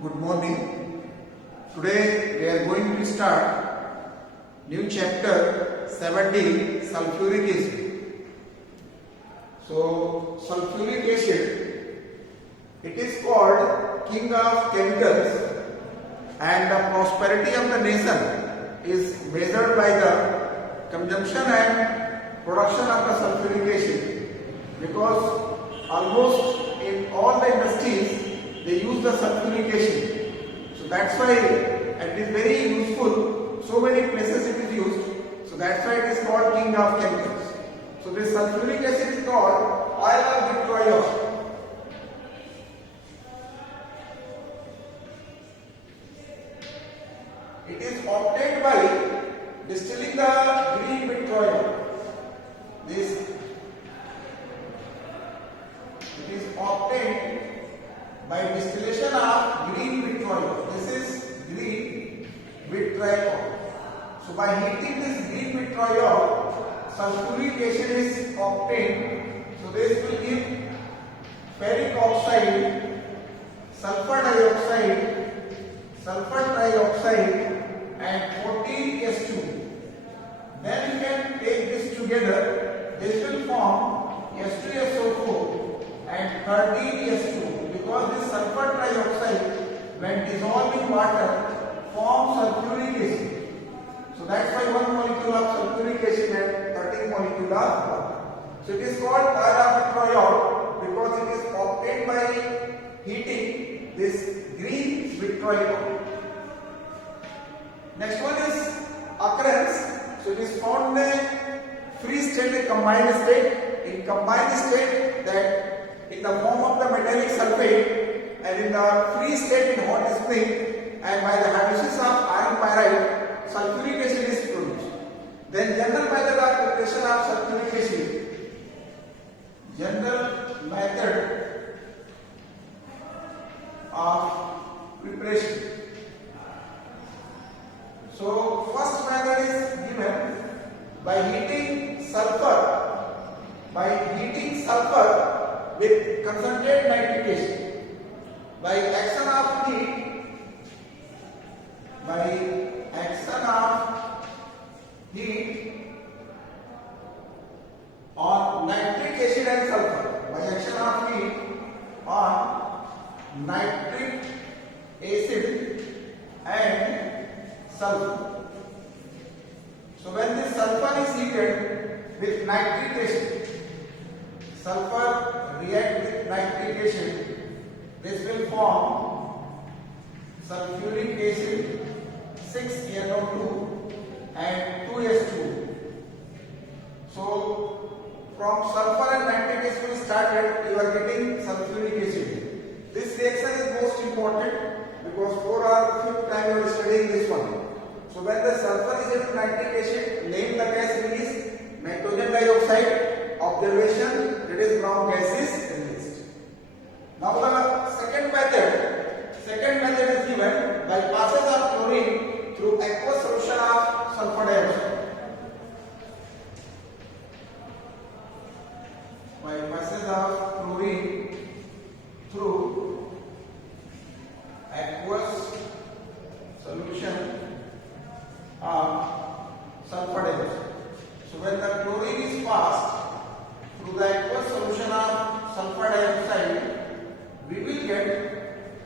Good morning. Today we are going to start new chapter 70, sulfuric acid. So sulfuric acid, it is called king of chemicals, and the prosperity of the nation is measured by the consumption and production of the sulfuric acid, because almost in all the industries they use the sulfuric acid. So that's why it is very useful. So many places it is used. So that's why it is called king of chemicals. So this sulfuric acid is called oil of vitriol. It is obtained by distilling the green vitriol. This it is obtained by distillation of green vitriol. This is green vitriol. So by heating this green vitriol, sulfuric acid is obtained. So this will give ferric oxide, sulfur dioxide and 14S2. Then you can take this together. This will form S2SO4 and 13S2, because this sulfur dioxide when dissolved in water forms sulfuric acid. So that's why 1 molecule of sulfuric acid and 13 molecule of water. So it is called oil of vitriol because it is obtained by heating this green vitriol. Next one is occurrence. So it is found in a free state, a combined state. In combined state, that in the form of the metallic sulfate, and in the free state in hot spring, and by the hydrolysis of iron pyrite, sulfuric acid is produced. Then general method of preparation of sulfuric acid. General method of preparation. So first method is given by heating sulfur with concentrated nitric acid. By action of heat on nitric acid and sulfur. By action of heat on nitric acid and sulfur. So when this sulfur is heated with nitric acid, sulfur react with nitric acid, this will form sulfuric acid 6NO2 and 2S2. So from sulfur and nitric acid we started, you are getting sulfuric acid. This reaction is most important because 4 or 5th time you are studying this one. So when the sulfur is into nitric acid, name the gas release, nitrogen dioxide. Observation, that is brown gas is released. Now the second method is given by passage of chlorine through aqueous solution of sulfur dioxide. By passage of chlorine through aqueous solution of sulfur dioxide. So when the chlorine is passed through the aqueous solution of sulfur dioxide, we will get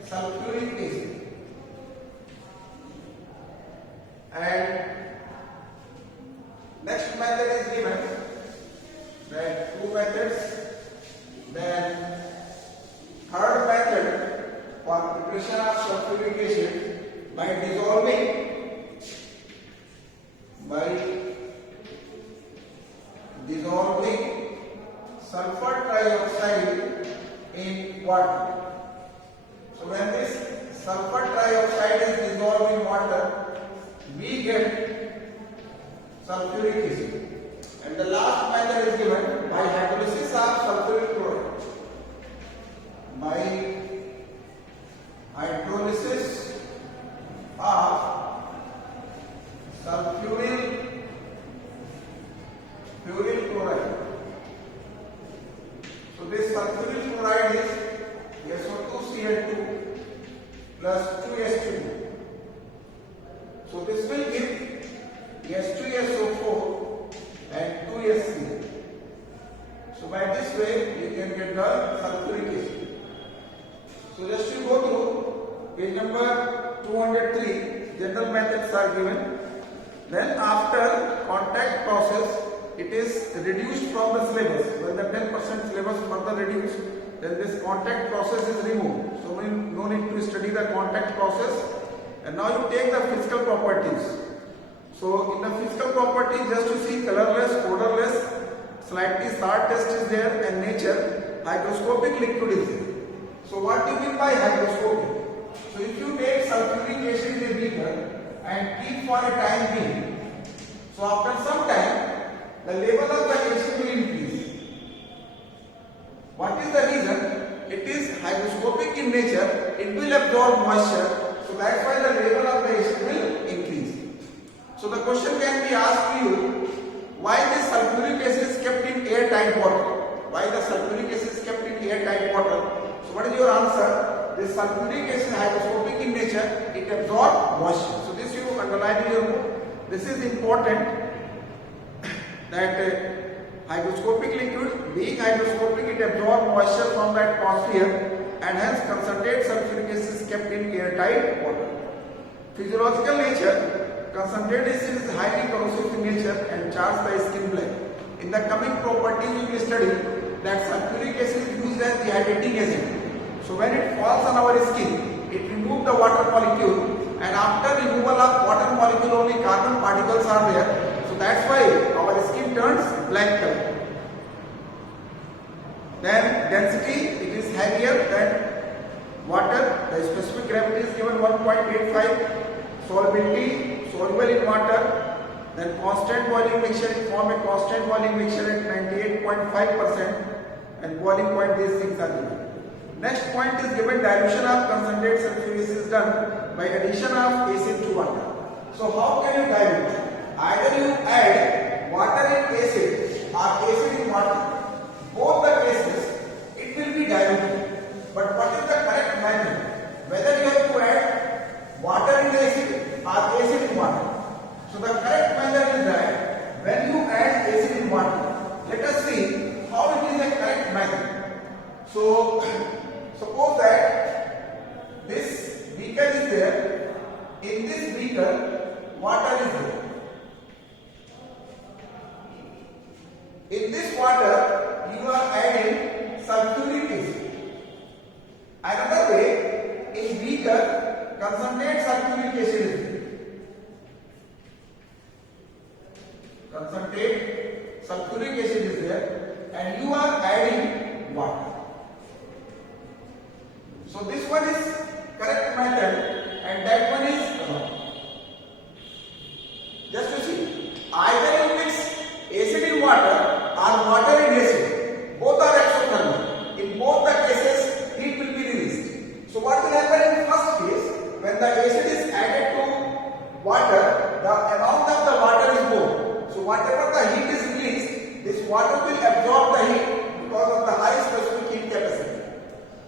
sulfuric acid. And next method is given. Then 2 methods. Then third method for preparation of sulfuric acid by dissolving sulfur trioxide in water. So when this sulfur trioxide is dissolved in water, we get sulfuric acid. And the last method is given by hydrolysis of sulfuric chloride. By hydrolysis of sulfuryl chloride. So this sulfuric chloride is SO2Cl2 plus 2H2. So this will give H2SO4 and 2HC. So by this way you can get the sulfuric acid. So just to go through page number 203, general methods are given. Then after contact process, it is reduced from the syllabus. When the 10% syllabus further reduced, then this contact process is removed. So no need to study the contact process. And now you take the physical properties. So in the physical properties, just to see colorless, odorless, slightly sour taste is there, and nature, hygroscopic liquid is there. So what do you mean by hygroscopic? So if you take sulfuric acid in a beaker and keep for a time being, so after some time, the level of the acid will increase. What is the reason? It is hygroscopic in nature, it will absorb moisture, so that's why the level of the acid will increase. So the question can be asked to you, why this sulfuric acid is kept in airtight water? Why the sulfuric acid is kept in airtight water? So what is your answer? This sulfuric acid hygroscopic in nature, it absorbs moisture. So this you underline in your book. This is important that hygroscopic liquid, being hygroscopic, it absorbs moisture from the atmosphere and hence concentrated sulfuric acid is kept in airtight water. Physiological nature, concentrated acid is highly corrosive in nature and chars the skin black. In the coming properties we will study that sulfuric acid is used as dehydrating agent. So when it falls on our skin, it removes the water molecule, and after removal of water molecule only carbon particles are there. So that's why our skin turns black color. Then density, it is heavier than water. The specific gravity is given 1.85. Solubility, soluble in water. Then constant boiling mixture, it form a constant boiling mixture at 98.5%, and boiling point, these things are given. Next point is given dilution of concentrated sulfuric acid is done by addition of acid to water. So how can you dilute? Either you add water in acid or acid in water. Both the cases it will be diluted. But what is the correct method? Whether you have to add water in acid or acid in water. So the correct method is that when you add acid in water, let us see how it is a correct method. So suppose that this beaker is there. In this beaker, water is there. In this water, you are adding sulfuric acid. Another way, in beaker, concentrated sulfuric acid is there. Concentrated sulfuric acid is there, and you are adding water. So this one is correct method and that one is wrong. Just to see, either you mix acid in water or water in acid, both are exothermal. In both the cases, heat will be released. So what will happen in the first case, when the acid is added to water, the amount of the water is more. So whatever the heat is released, this water will absorb the heat because of the high specific heat capacity.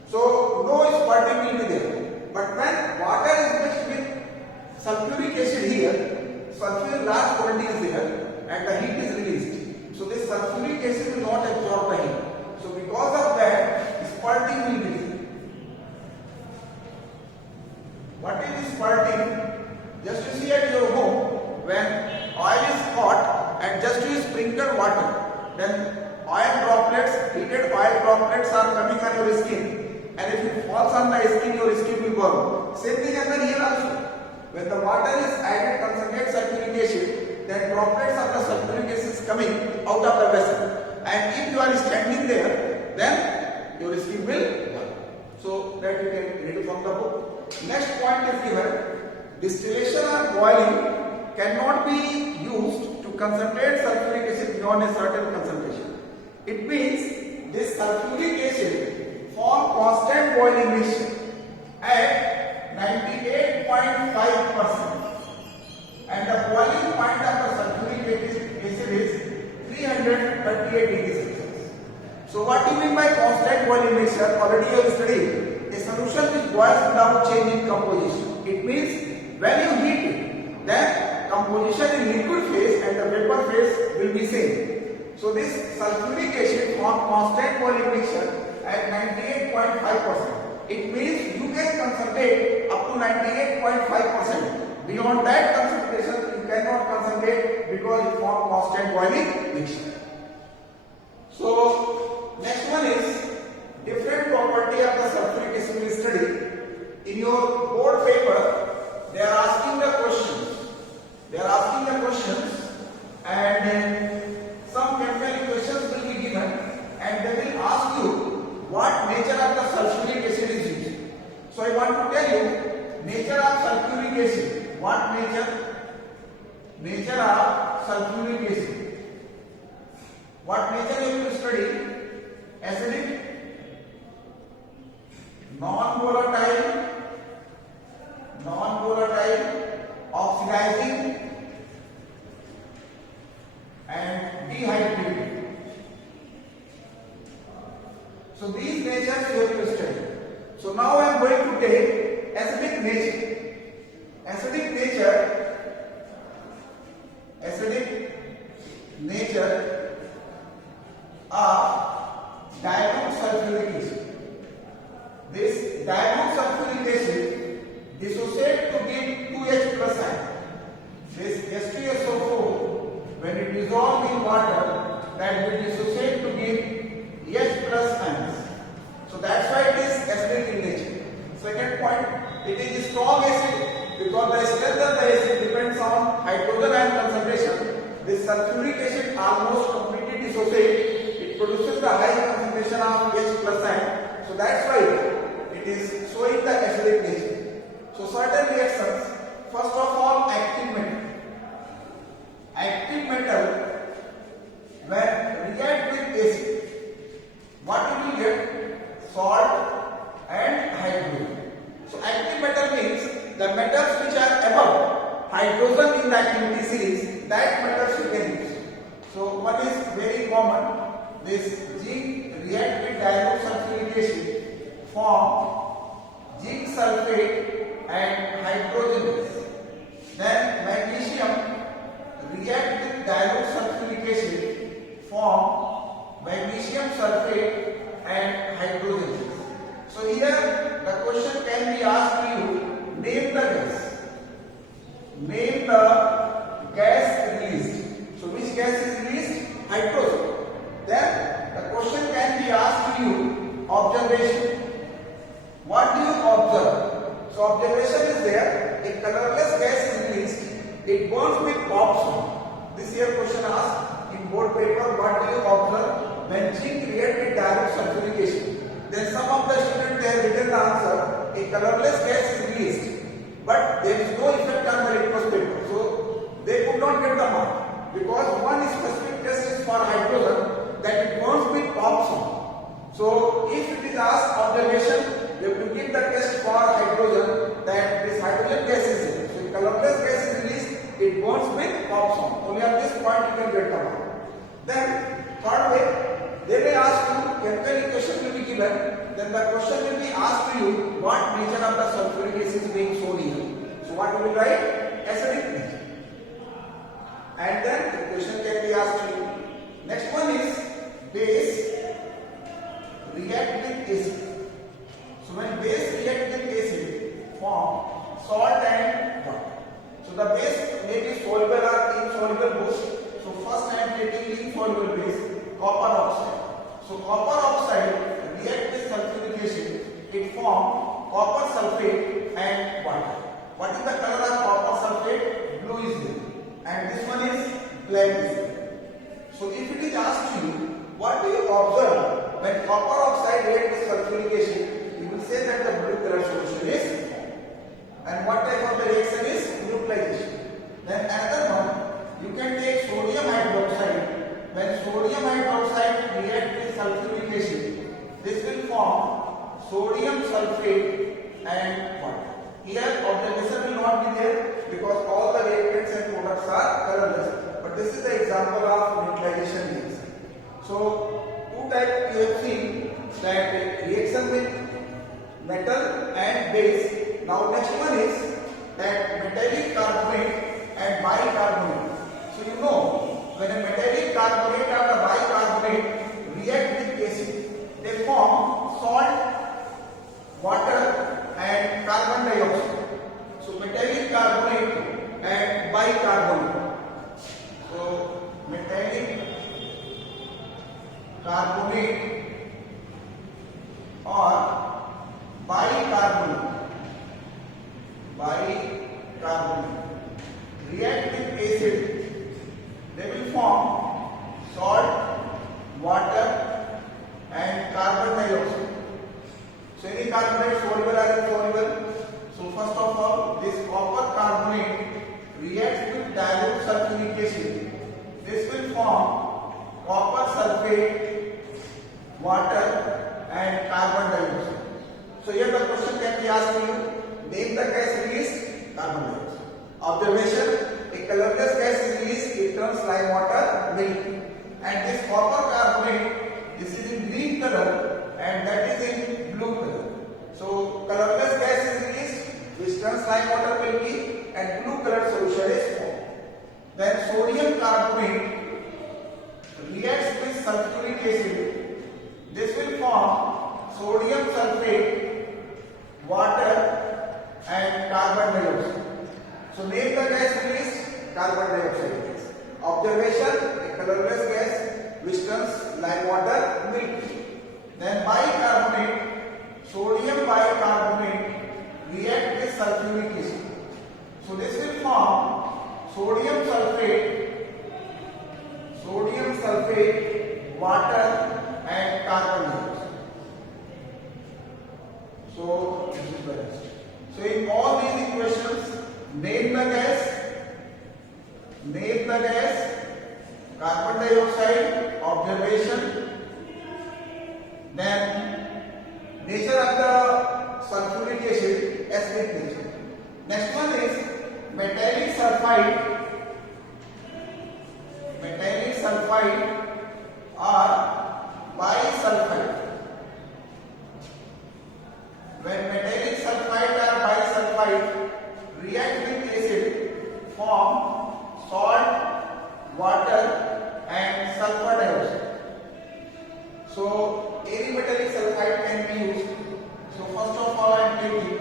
So no spurting will be there. But when water is mixed with sulfuric acid here, sulfur large quantity is there and the heat is released. So this sulfuric acid will not absorb the heat. So because of that, spurting will be there. What is this spurting? Just to see at your home, when oil is hot and just you sprinkle water, then oil droplets, heated oil droplets are coming on your skin. And if it falls on the skin, your skin will burn. Same thing happens here also. When the water is added concentrated sulfuric acid, then droplets of the sulfuric acid is coming out of the vessel. And if you are standing there, then your skin will burn. So that you can read from the book. Next point is given. Distillation or boiling cannot be used to concentrate sulfuric acid beyond a certain concentration. It means this sulfuric acid form constant boiling mixture at 98.5%, and the boiling point of the sulfuric acid is 338 degrees Celsius. So what do you mean by constant boiling mixture? Already you have studied. A solution which boils without changing composition. It means when you heat it, then composition in liquid phase and the vapor phase will be same. So this sulfuric acid form constant boiling mixture at 98.5%. It means you can concentrate up to 98.5%. Beyond that concentration you cannot concentrate because it forms constant boiling mixture. So next one is different property of the sulfuric acid we study. In your board paper, they are asking the questions. And some chemical equations will be given and they will ask you what nature of the sulfuric acid is used. So I want to tell you nature of sulfuric acid. What nature? Nature of sulfuric acid. What nature you will study? Acidic, non-volatile, oxidizing and dehydrating. So these natures you have to study. So now I am going to take acidic nature. Acidic nature of dilute sulfuric acid. This dilute sulfuric acid dissociate to give 2H plus ion. This H2SO4 when it dissolves in water that will dissociate to give H plus ions. So that's why it is acidic in nature. Second point, it is strong acid because the strength of the acid depends on hydrogen ion concentration. This sulfuric acid almost completely dissociates. It produces the high concentration of H plus ion. So that's why it is showing the acidic nature. So certain reactions, first of all active metal. Active metal when react with acid, what you will get? Salt and hydrogen. So active metal means the metals which are above hydrogen in the activity series, that metals you can use. So what is very common? This zinc react with dilute sulfuric acid form zinc sulfate and hydrogen. Then magnesium react with dilute sulfuric acid form magnesium sulfate and hydrogen. So here the question can be asked to you, name the gas. Name the gas released. So which gas is released? Hydrogen. Then the question can be asked to you, observation. What do you observe? So observation is there, a colorless gas is released. It burns with pops. This here question asked in board paper, what do you observe when zinc react with dilute sulfuric acid? Then some of the students they have written the answer, a colorless gas is released, but there is no effect on the litmus paper. So they could not get the mark because one specific test is for hydrogen that it burns with pops. So if it is asked observation, you have to give the test for hydrogen that this hydrogen gas is there. So if colorless gas is released, it burns with pops. Only at this point you can get the mark. Then third way, they may ask you, chemical equation will be given, then the question will be asked to you, what nature of the sulfuric acid is being shown here. So what you will write? Acidic nature. And then the question can be asked to you. Next one is base react with acid. So when base react with acid, form salt and water. So the base may be soluble or insoluble both. So first I am taking insoluble base, copper oxide. So copper oxide react with sulfuric acid, it forms copper sulfate and water. What is the color of copper sulfate? Blue is there. And this one is black is there. So if it is asked to you, what do you observe when copper oxide react with sulfuric acid? You will say that the blue color solution is formed. And what type of the reaction is? Neutralization. Then another one, you can take sodium hydroxide. When sodium hydroxide react with sulfuric acid, this will form sodium sulfate and water. Here observation will not be there because all the reactants and products are colorless. But this is the example of neutralization reaction. So two types you have seen, that reaction with metal and base. Now next one is that metallic carbonate and bicarbonate. So you know, when a metallic carbonate or a bicarbonate react with acid, they form salt, water and carbon dioxide. So metallic carbonate and bicarbonate. So metallic carbonate or bicarbonate react with acid, they will form salt, water and carbon dioxide. So any carbonate soluble or insoluble. So first of all, this copper carbonate reacts with dilute sulfuric acid. This will form copper sulfate, water and carbon dioxide. So here the question can be asked to you, name the gas released, carbon dioxide. Observation, a colorless gas is released, it turns lime water milky. And this copper carbonate, this is in green color and that is in blue color. So colorless gas is released, which turns lime water milky and blue colored solution is formed. Then sodium carbonate reacts with sulfuric acid. This will form sodium sulfate, water and carbon dioxide. So name the gas released, carbon dioxide gas. Observation, a colorless gas which turns lime water milky. Then bicarbonate, sodium bicarbonate react with sulfuric acid. So this will form sodium sulfate, water and carbon dioxide. So this is the rest. So in all these equations, name the gas, carbon dioxide, observation, then nature of the sulfuric acid, acidic nature. Next one is metallic sulfide or bisulfide. When metallic sulfide or bisulfide react with acid, form salt, water and sulfur dioxide. So any metallic sulfide can be used. So first of all I am taking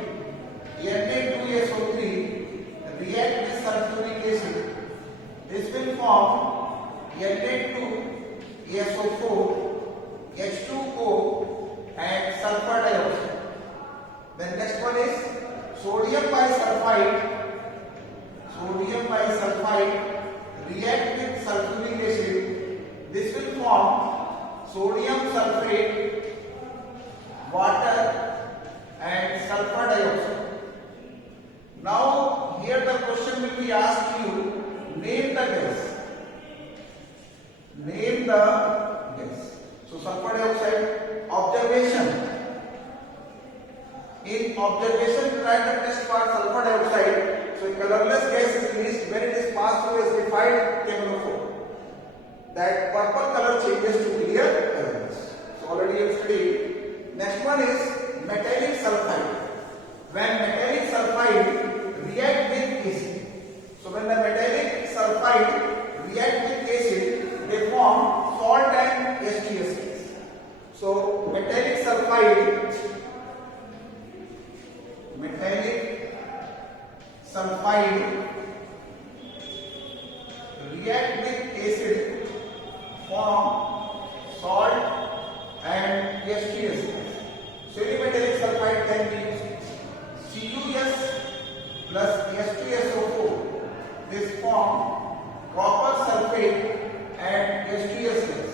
Na2SO3 react with sulfuric acid. This will form Na2SO4, H2O and sulfur dioxide. Then next one is sodium bisulfide react with sulfuric acid. This will form sodium sulfate, water and sulfur dioxide. Now here the question will be asked to you, name the gas. So sulfur dioxide, observation. In observation, try to test for sulfur dioxide. So a colorless gas is released when it is passed through a refined cheminophore. That purple color changes to clear colorless. So already you have studied. Next one is metallic sulfide. When metallic sulfide react with acid. So when the metallic sulfide react with acid, they form salt and H2S gas. So metallic sulfide react with acid, form salt and H2S. So any metallic sulfide can be CuS plus H2SO4. This form copper sulfate and H2S gas.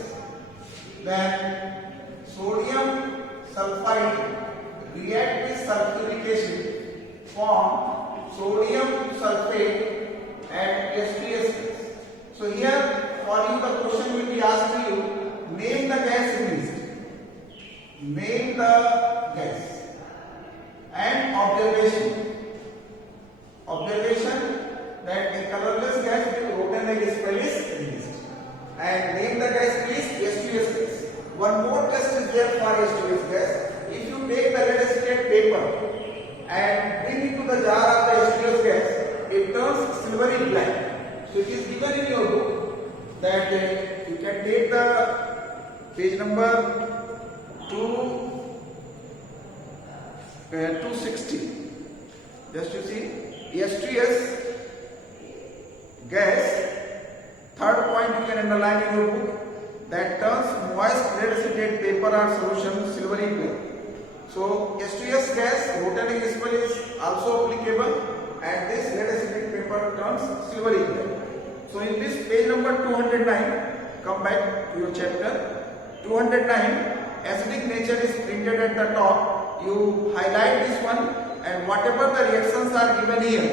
Then sodium sulfide react with sulfuric acid, form sodium sulfate and H2S gas. So here for you the question will be asked to you, name the gas released. Name the gas. And observation. Observation that a colorless gas with roten like spell is released. And name the gas released, H2S gas. One more test is there for H2S gas. If you take the, let us say, take silvery black. So it is given in your book that you can take the page number 260. Just you see, H2S gas. Third point you can underline in your book, that turns moist lead acetate paper or solution silvery black. So H2S gas Rotary principle is also applicable, and this lead acetate paper turns silvery black. So in this page number 209, come back to your chapter 209. Acidic nature is printed at the top. You highlight this one, and whatever the reactions are given here,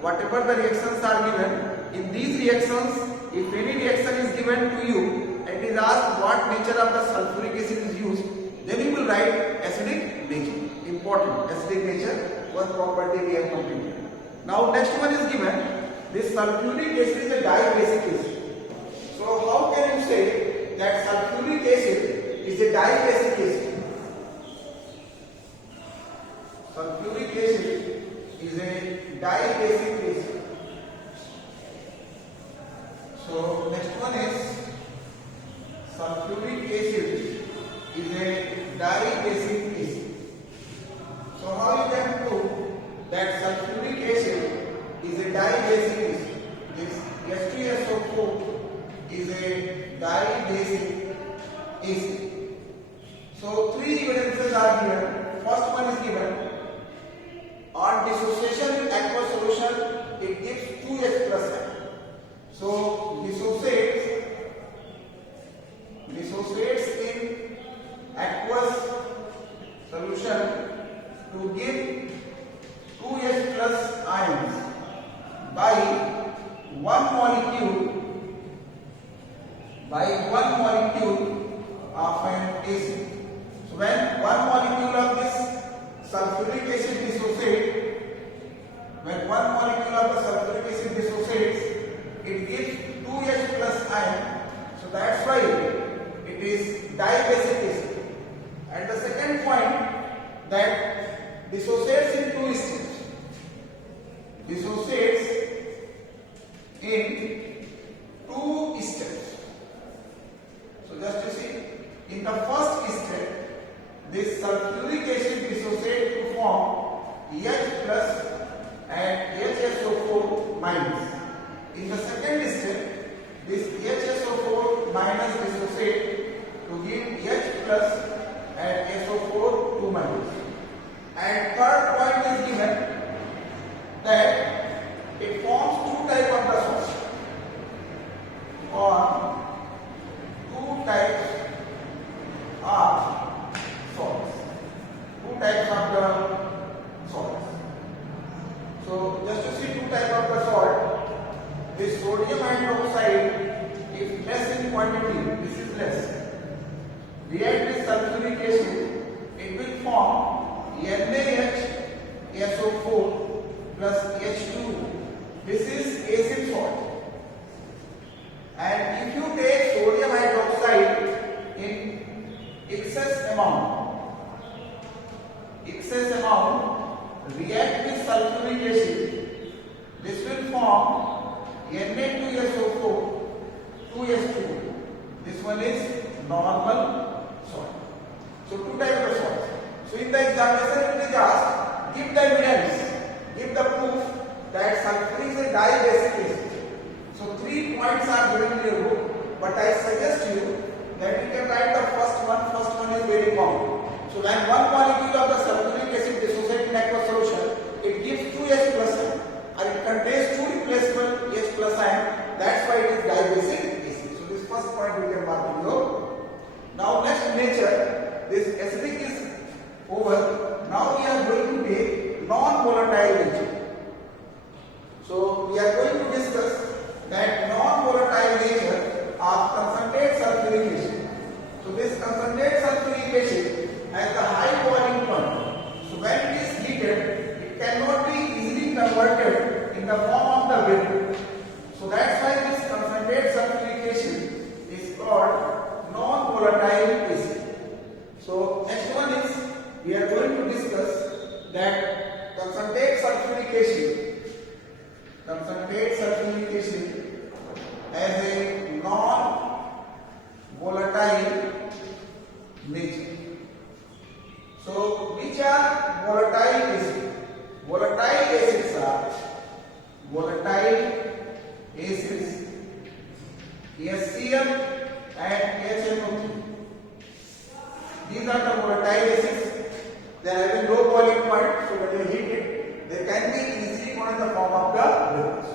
whatever the reactions are given in these reactions, if any reaction is given to you and it is asked what nature of the sulfuric acid is used, then you will write acidic nature. Important, acidic nature, one property we have completed. Now next one is given, this sulfuric acid is a dibasic acid. So how can you say that sulfuric acid is a dibasic acid? Sulfuric acid is a dibasic acid. So next one is sulfuric acid is a dibasic acid. So how you can prove that sulfuric acid is a dibasic acid? This H2SO4 is a dibasic acid. So three evidences are given. First one is given, on dissociation in aqueous solution it gives 2H plus N. So dissociates in aqueous solution to give 2H plus ions by one molecule of an acid. So when one molecule of this sulfuric acid dissociates, it gives 2H plus ion. So that's why it is dibasic acid. And the second point, that dissociates in two states. So just to see, in the first step, this sulfuric acid dissociates to form H plus and HSO4 minus. In the second step, this HSO4 minus dissociates to give H plus and SO4 2 minus. And third point is given, that it forms two types of the salts. So just to see two types of the salt, this sodium hydroxide, if less in quantity, this is less. React with sulfuric acid, it will form NaHSO4 plus H2. This is acid salt. And if you take sodium hydroxide in excess amount, react with sulfuric acid, this will form Na2SO4 2S2. This one is normal salt. So two types of salts. So in the examination it is asked, give the evidence, give the proof that sulfur is a dibasic acid. So 3 points are given in your book, but I suggest you that you can write the first one. First one is very common. So when one molecule of the sulfuric acid dissociates in aqueous solution, it gives 2H plus ion, and it contains two replaceable H plus ion. That's why it is dibasic acid. So this first point we can mark in your. Now next nature, this acidic is over. Now we are going to take non-volatile nature. So we are going to discuss that non-volatile nature of concentrated sulfuric acid. So this concentrated sulfuric acid has the high boiling point. So when it is heated, it cannot be easily converted in the form of the vapor. So that's why this concentrated sulfuric acid is called non-volatile acid. So next one is, we are going to discuss that concentrated sulfuric acid concentrate sulfuric acid as a non-volatile nature. So, which are volatile acids? Volatile acids are HCl and HNO3. These are the volatile acids. They are having low boiling point, so when you heat it, they can be easily put in the form of the vapors.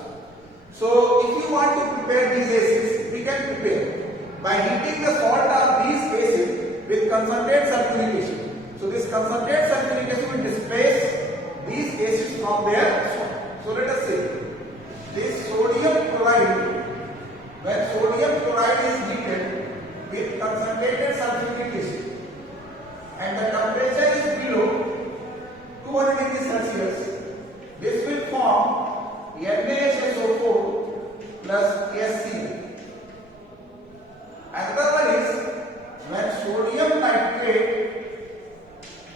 So, if you want to prepare these acids, we can prepare by heating the salt of these acids with concentrated sulfuric acid. So, this concentrated sulfuric acid will displace these acids from their salt. So, let us say this sodium chloride, when sodium chloride is heated with concentrated sulfuric acid and the temperature is below 200 degrees Celsius, this will form NaHSO4 plus HCl. Another one is when sodium nitrate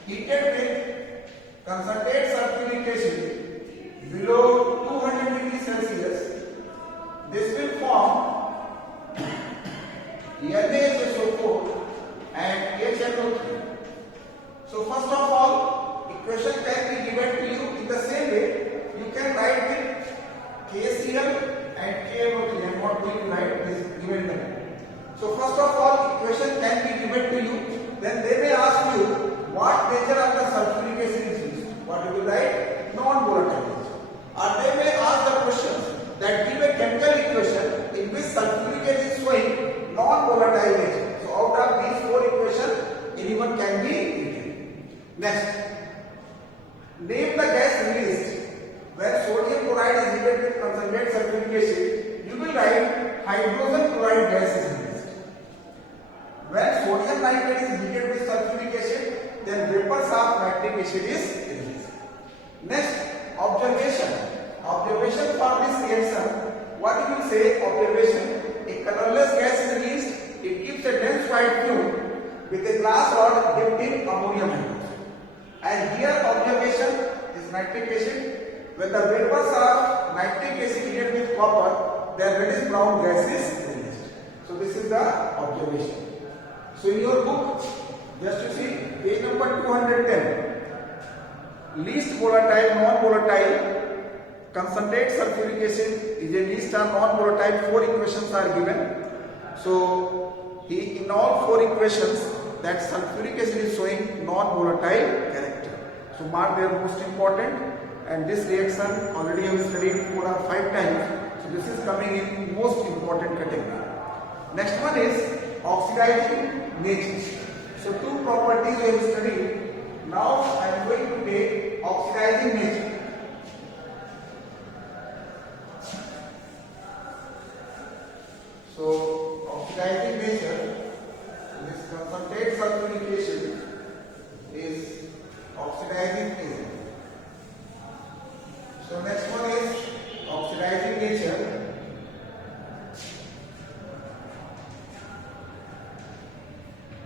heated with concentrated sulfuric acid below 200 degrees Celsius, this will form NaHSO4 and HNO3. So first of all, equation can be given to you in the same way. You can write with KCl and KNO3 and what will you write this given them. So first of all, equation can be given to you. Then they may ask you what nature of the sulfuric acid is used. What you will write? Non-volatile nature. Or they may ask the question that give a chemical equation in which sulfuric acid is showing non-volatile nature. So out of these four equations, anyone can be written. Next, name the gas released when sodium chloride is heated with concentrated sulfuric acid. You will write hydrogen chloride gas is released. When sodium nitrate is heated with sulfuric acid, then vapors of nitric acid is released. Next, observation. Observation for this reaction. What you will say? Observation. A colorless gas is released. It gives a dense white fume with a glass rod dipped in ammonium hydroxide. And here observation is nitric acid. When the vapors of nitric acid heated with copper, their reddish brown gas is released. So this is the observation. So in your book, just to see page number 210, least volatile, non-volatile, concentrated sulfuric acid is a least or non-volatile. Four equations are given. So in all four equations, that sulfuric acid is showing non-volatile character. So mark they are most important, and this reaction already I have studied 4 or 5 times. So this is coming in most important category. Next one is oxidizing nature. So two properties we have studied. Now I am going to take oxidizing nature. So oxidizing nature, this concentrated sulfuric acid is oxidizing agent. So next one is oxidizing nature.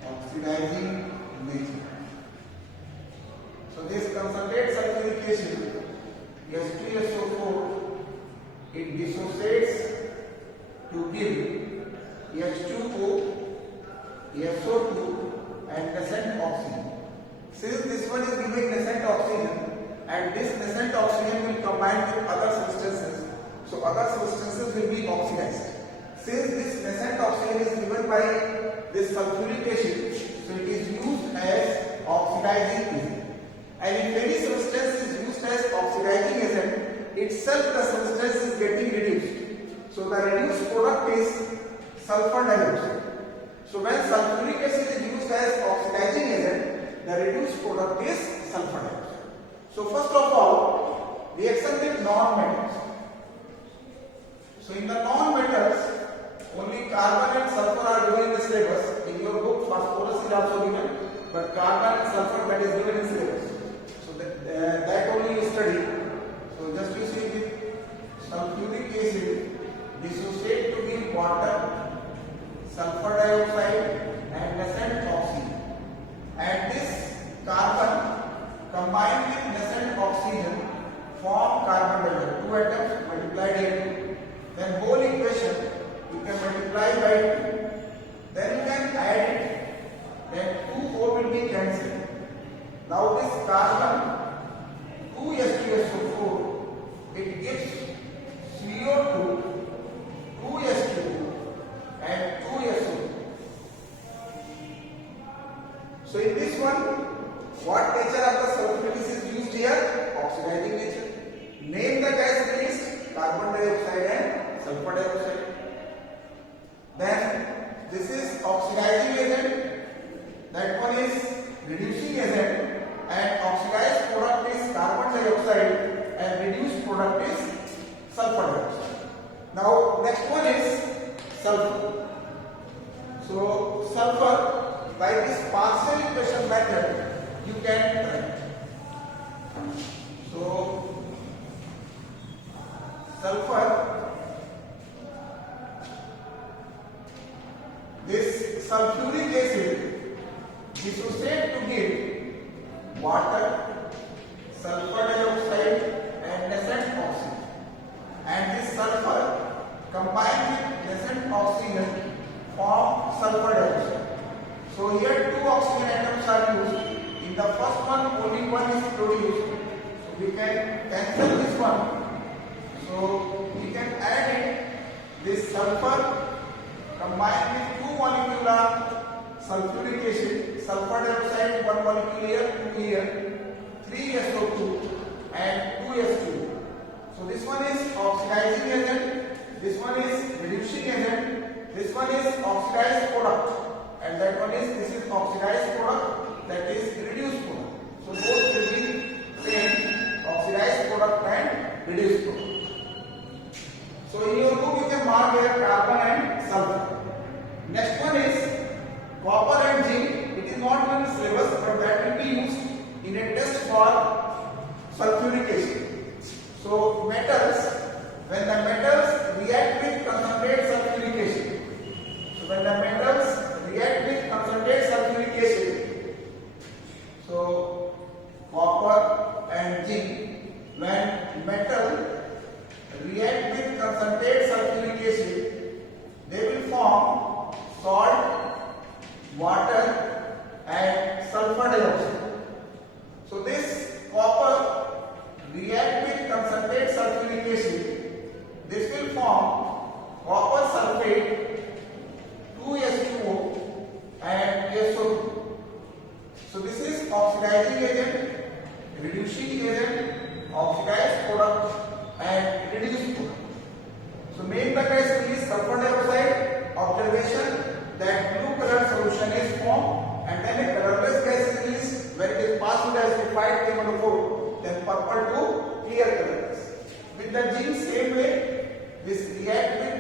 Oxidizing nature. So this concentrated sulfuric acid, H2SO4, it dissociates to give H2O, SO2 and nascent oxygen. Since this one is giving nascent oxygen and this nascent oxygen will combine with other substances, so other substances will be oxidized. Since this nascent oxygen is given by this sulfuric acid, so it is used as oxidizing agent. And if any substance is used as oxidizing agent, itself the substance is getting reduced. So the reduced product is sulfur dioxide. So when sulfuric acid is used as oxidizing agent, the reduced product is sulfur dioxide. So first of all, reaction with non-metals. So in the non-metals, only carbon and sulfur are given in the syllabus. In your book, phosphorus is also given, but carbon and sulfur that is given in syllabus. So that only you study. So just you see with sulfuric acid dissociate to give water, sulfur dioxide and nascent oxygen. And this carbon combined with nascent oxygen form carbon dioxide. Two atoms multiply Now this carbon 2H2SO4, it gives CO2, 2H2O and 2SO2. So in this one, what nature of the sulfuric is used here? Oxidizing nature. Name the gas released: carbon dioxide and sulfur dioxide. Then this is oxidizing agent, that one is reducing agent, and oxidized product is carbon dioxide and reduced product is sulfur dioxide. Now next one is sulfur. So sulfur, by this partial equation method you can write. So sulfur, this sulfuric acid dissociate to give water, sulfur dioxide and nascent oxygen, and this sulfur combined with nascent oxygen form sulfur dioxide. So here two oxygen atoms are used. In the first one only one is produced, so we can cancel this one. So we can add it, this sulfur combined with two molecular sulfuric acid, sulfur dioxide, one molecule here, two here, 3SO2 and 2S2. So this one is oxidizing agent, this one is reducing agent, this one is oxidized product, and that one is, this is oxidized product, that is reduced product. So both will be same, oxidized product and reduced product. So in your book you can mark here carbon and sulfur. Next one is copper and zinc. It is not in the syllabus, but that will be used in a test for sulfuric acid. So metals, when the metals react with concentrate sulfuric acid. So when the metals react with concentrate sulfuric acid, so copper and zinc, when metal react with concentrate sulfuric acid, they will form salt, water and sulfur dioxide. So this copper react with concentrate sulfuric acid, this will form copper sulfate, 2H2O and SO2. So this is oxidizing agent, reducing agent, oxidized product and reduced product. So name the gas release: sulfur dioxide. Observation that blue colored solution is formed, and then a colorless gas is released when it is passed with acidified cheminophore, then purple to clear colorless. With the zinc, same way, this react with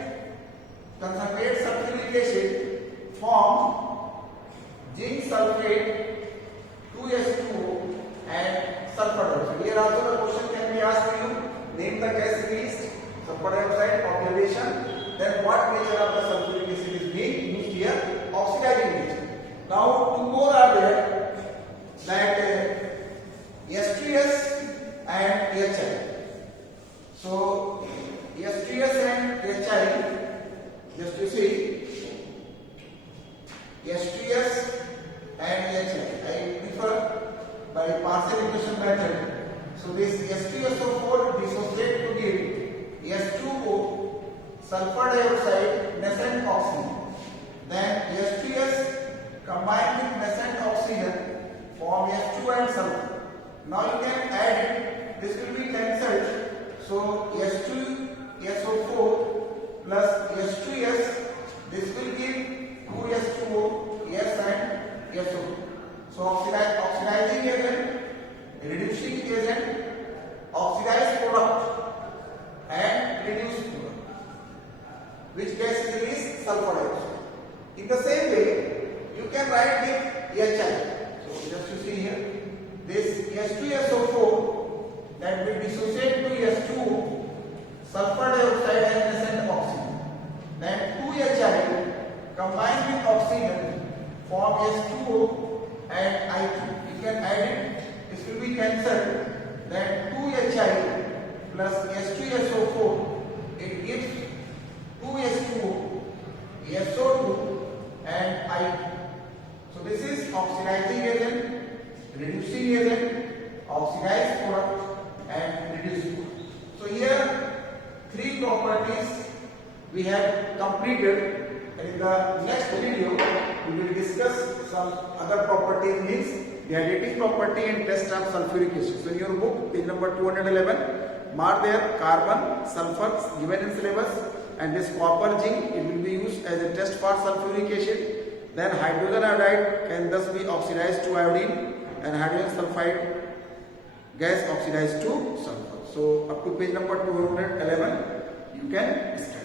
concentrate sulfuric acid, form zinc sulfate, 2H2O and sulfur dioxide. Here also the question can be asked to you: name the gas released: sulfur dioxide. Observation, then what nature of the sulfuric acid is being used here? Oxidizing nature. Now two more are there, that H3S and HI. So H3S and HI, just you see, H3S and HI, I prefer by partial equation method. So this H3SO4 dissociate to give H2O, sulfur dioxide, nascent oxygen. Then H3S combined with nascent oxygen form H2 and sulfur. Now you can add it, this will be cancelled. So H2SO4 plus H3S, this will give 2H2O, S and SO2. So oxidizing agent, reducing agent, oxidized product and reduced product. Which gas is released? Sulfur dioxide. In the same way, you can write with HI. So just you see here, this H2SO4 that will dissociate to H2O, sulfur dioxide and nascent oxygen. Then 2HI combined with oxygen form H2O and I2. You can add it, this will be cancelled. Then 2HI plus H2SO4, it gives 2H2O, SO2 and I2. So this is oxidizing agent, reducing agent, oxidized product and reduced product. So here three properties we have completed. In the next video we will discuss some other properties, means the additive property and test of sulfuric acid. So in your book, page number 211, mark there carbon, sulfur given in syllabus, and this copper zinc, it will be used as a test for sulfuric acid. Then hydrogen iodide can thus be oxidized to iodine, and hydrogen sulfide gas oxidized to sulfur. So up to page number 211 you can start.